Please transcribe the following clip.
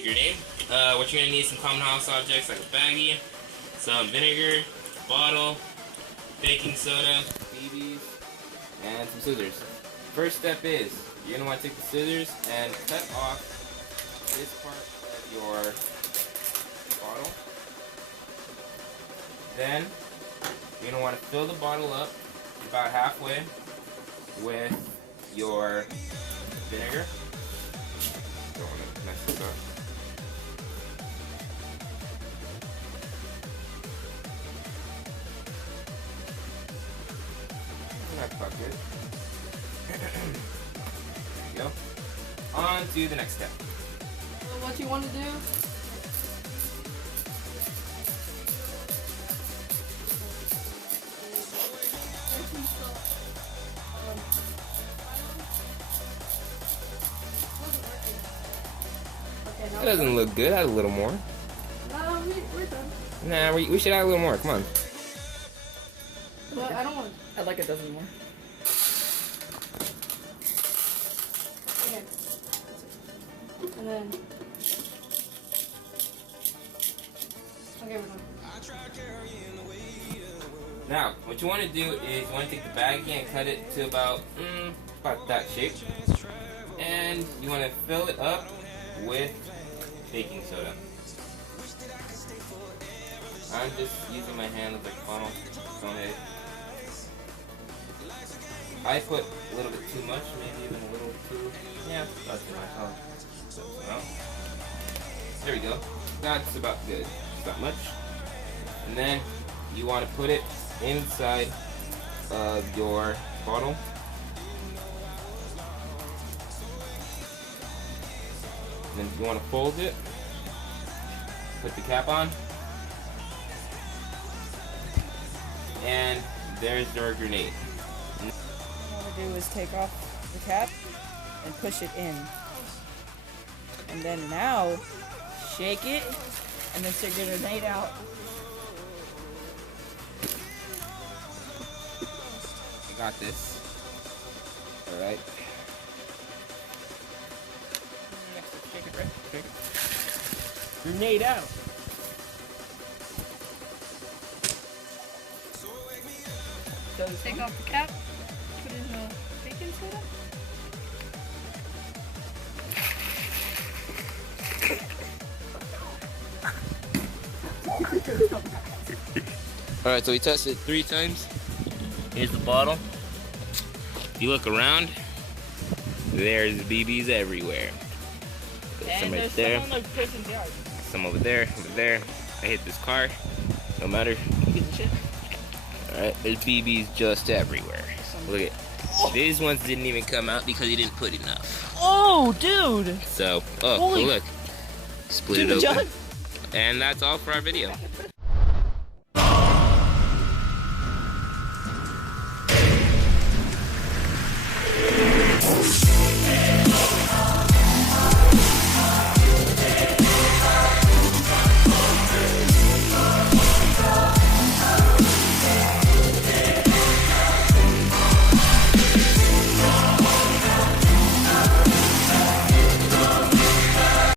a grenade. What you're gonna need is some common house objects like a baggie, some vinegar, bottle, baking soda, BBs, and some scissors. First step is you're gonna want to take the scissors and cut off this part of your bottle. Then you're gonna want to fill the bottle up about halfway with your vinegar. Don't want to mess this up. That's about good. There you go. On to the next step. So what you want to do? That doesn't look good. Add a little more. We're done. Nah, we should add a little more. Come on. But I don't want. I'd like a dozen more. Okay. And then. Okay, we're done. Now, what you want to do is you want to take the baggie and cut it to about that shape, and you want to fill it up with baking soda. I'm just using my hand as a funnel. Okay. I put a little bit too much, maybe even a little too. Yeah, that's too much. Well, there we go. That's about good. Not much. And then you want to put it inside of your bottle. Then you want to fold it. Put the cap on. And there's your grenade. What you want to do is take off the cap and push it in. And then now, shake it and then stick your grenade out. I got this. Alright. Shake it, right? Shake it. Grenade out. So Take off the cap. Put in the baking soda. Alright, so we tested it 3 times. Here's the bottle. If you look around, there's BBs everywhere. There's some right there. Some on the person's yard. Some over there, over there. I hit this car. No matter. Alright, there's BBs just everywhere. Look at these ones didn't even come out because you didn't put enough. Oh, dude! So, Holy look. Split it open. And that's all for our video.